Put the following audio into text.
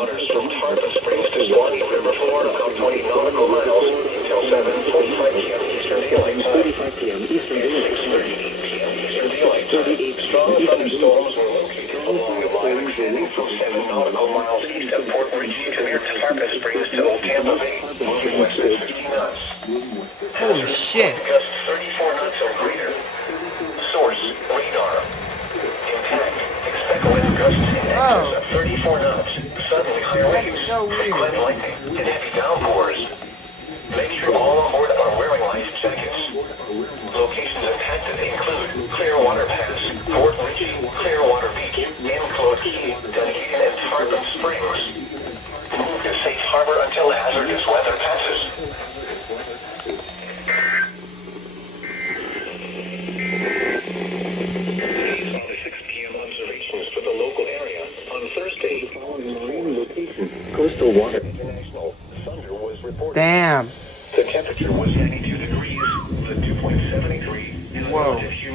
waters from Tarpon Springs to Swanee River, Florida, about 20 nautical miles until 7:45 p.m. Eastern Daylight Time. 7:45 p.m. Eastern Daylight Time. 6:30 p.m. Eastern Daylight Time. Strong thunderstorms were located along the line extending from 7 nautical miles east of Port Richey to near Tarpon Springs to Old Tampa Bay, moving west at 50 knots. Holy shit. Gusts 34 knots or greater. Source, radar. Intact. Expect wind gusts in excess of 34 knots. Suddenly high waves, That's so weird. frequent lightning, and heavy downpours. Make sure all on board are wearing life jackets. Locations impacted include Clearwater Pass, Fort Ritchie, Clearwater Beach, Enclosed Key, Dunedin, and Tarpon Springs. Move to safe harbor until hazardous weather passes. These are the 6 p.m. observations for the local area. On Thursday, following location, coastal water international, thunder was reported. Damn. The temperature was 92 degrees, the dew point 73, and the Whoa. relative humidity